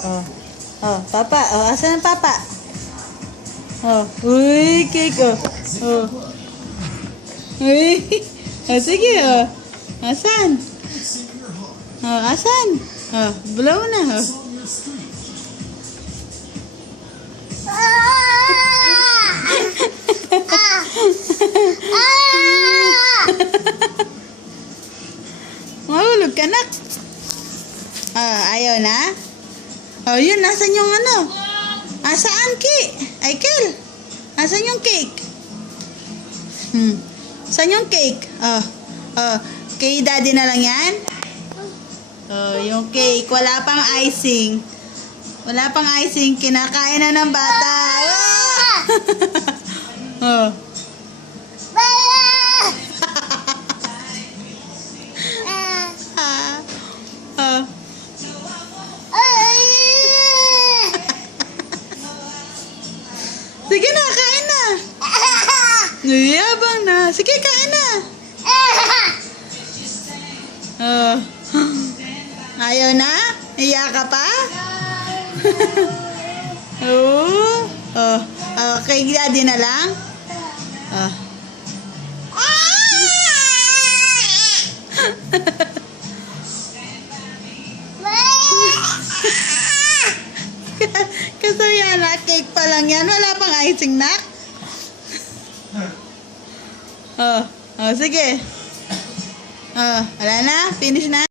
Oh. Oh, papa. Oh, asan ang papa? Oh. Uy, cake. Oh. Oh. Uy. Oh, sige. Oh. Asan? Oh, asan? Oh, blow na. Oh. Mahulog ka na. Ayaw na? Oh, yun. Nasaan yung ano? Saan, Ki? Ay, Kel. Nasaan yung cake? Saan yung cake? Kay daddy na lang yan? Oh, yung cake. Wala pang icing. Wala pang icing. Kinakain na ng bata. Oh. Sige na, kain na. Yabang na. Sige, kain na. Ayaw na? Iya ka pa? Kay daddy na lang? Kasaya na, cake pa lang yan. Wala pang icing, nak. Sige. Wala na? Finish na?